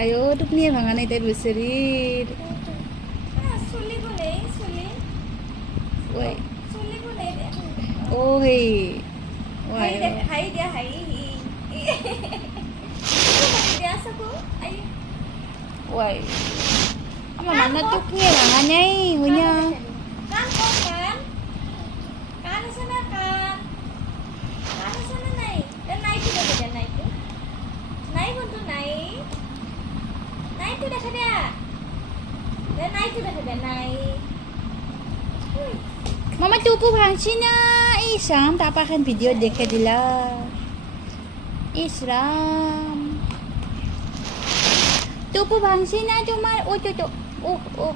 আয়ো টোপনিয়ে ভাঙা নাই তাইৰ বেচেৰিৰ চুলি গলে চুলি ঐ চুলি গলে অ সেই ঐ হাই আয়ো দে হাই দিয়া হাই দিয়া চকু আই ঐ আমাৰ মানুহৰ টোপনিয়ে ভাঙা নাই হইনা কান কম কান কান আছে না কান কান আছে না নাই এ নাইটো দেখা দিয়া নাইটো নাই বন্ধু নাই নাইটো দেখা দিয়া এ নাইটো দেখা দিয়া নাই মামা টুপু ভাঙছি না ইস রাম তাপাখান ভিডিও দেখে দিলা ইস রাম টুপু ভাঙছি না তোমার ও তো ও ও